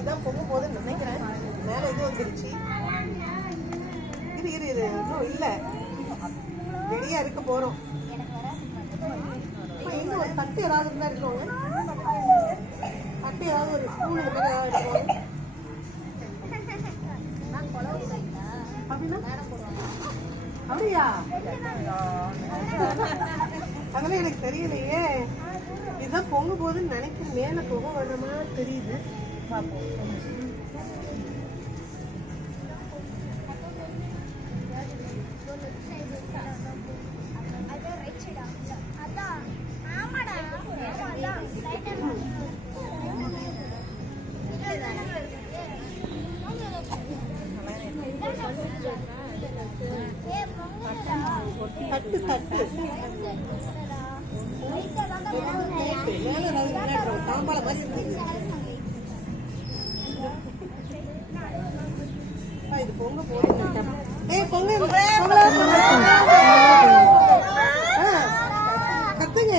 இதான் பொங்க போதுன்னு நினைக்கிறேன். மேல இது வந்துருச்சு. இரு இன்னும் இல்ல, ரெடியா இருக்க போறோம். எங்க ஒரு தட்டு ஏதாவது இருந்தா இருக்கோங்க, தட்டு ஏதாவது ஒரு ஸ்பூன் ஏதாவது இருக்கும் அப்படின்னா. அப்படியா? அதெல்லாம் எனக்கு தெரியலையே. இதுதான் பொங்க போகுதுன்னு நினைக்கிறேன். மேல புகை வர்ற மாதிரி தெரியுது. பார்ப்போம். தட்டு தட்டு தாம்பாள மாதிரி இருந்தது. இது பொங்க போகுது. பொங்க கத்துங்க.